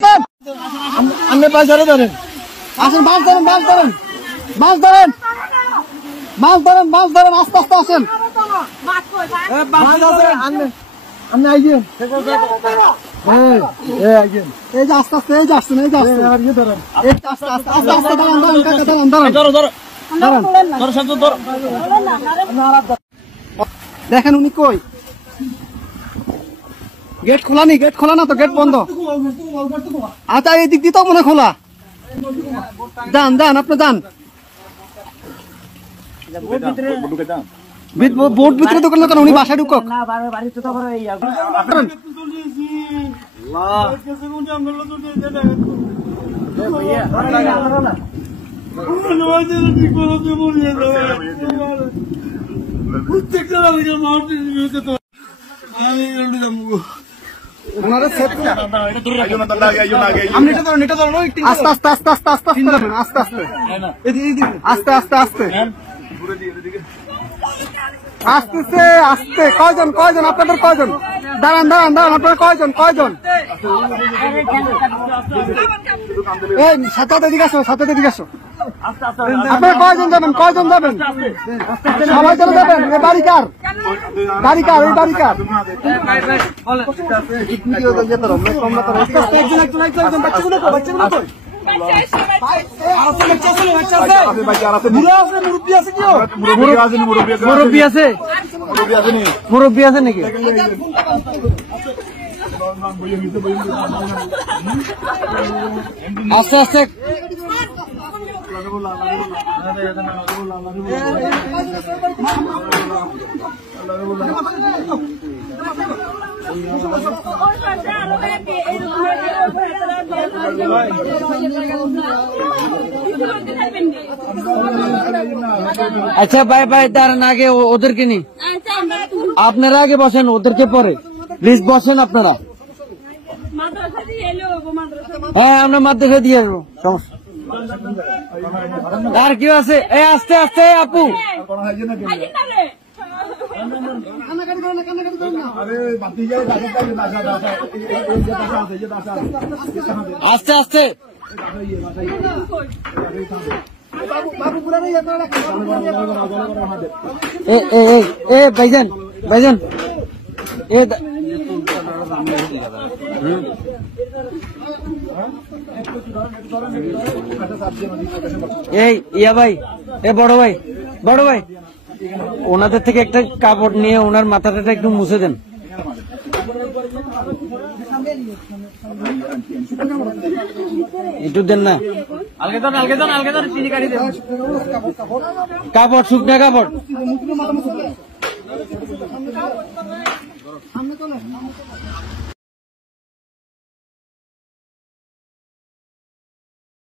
আপনি বাজারে ধরেন, আসেন, মাছ ধরেন, মাছ ধরেন, মাছ ধরেন, মাছ ধরেন, মাছ ধরেন, আস্তে আস্তে আসেন। আপনি আইছেন, এই যে আস্তে আস্তে, এই যে আসছেন, এই যে আসছেন, এই আস্তে আস্তে আস্তে আস্তে দাঁড়ান, দাঁড়ান, কাকা দাঁড়ান, দাঁড়ান, দেখেন উনি কই, গেট খোলা নি, গেট খোলা না তো, গেট বন্ধ। আচ্ছা এই দিক দিয়ে তো মনে খোলা, যান যান, আপনি যান, বোট ভিতরে ঢুকেন না কেন, উনি বাসায় ঢুকক। আস্তে আস্তে আস্তে আস্তে আস্তে আস্তে আস্তে আস্তে আস্তে আসতেছে, আসতে কয়জন, কয়জন আপনাদের, কয়জন, দাঁড়ান দাঁড়ান দাঁড়ান, আপনারা কয়জন, কয়জন, এই সাথে এদিকে আসো, সাথে এদিকে আসো, আপনারা কয়জন যাবেন, কয়জন যাবেন, সবাই চলে যাবেন। এই বাড়ি কার, বাড়ি কার, এই বাড়ি কার, মুরব্বী আছে, মুরব্বী আছে নাকি? আস্তে আস্তে আচ্ছা ভাই ভাই, দাঁড়ান, আগে ওদেরকে নি, আপনারা আগে বসেন, ওদেরকে পরে প্লিজ বসেন আপনারা। হ্যাঁ আমরা মাদ্রাসা দিয়ে আসবো, সমস্যা আর কি আছে। এই আস্তে আস্তে আপু, আস্তে আস্তে, ভাইজান ভাইজান, এই ইয়া ভাই, এ বড় ভাই, বড় ভাই, ওনাদের থেকে একটা কাপড় নিয়ে ওনার মাথাটা একটু মুছে দেন। একটু দেন না, কাপড়, শুকনা কাপড়।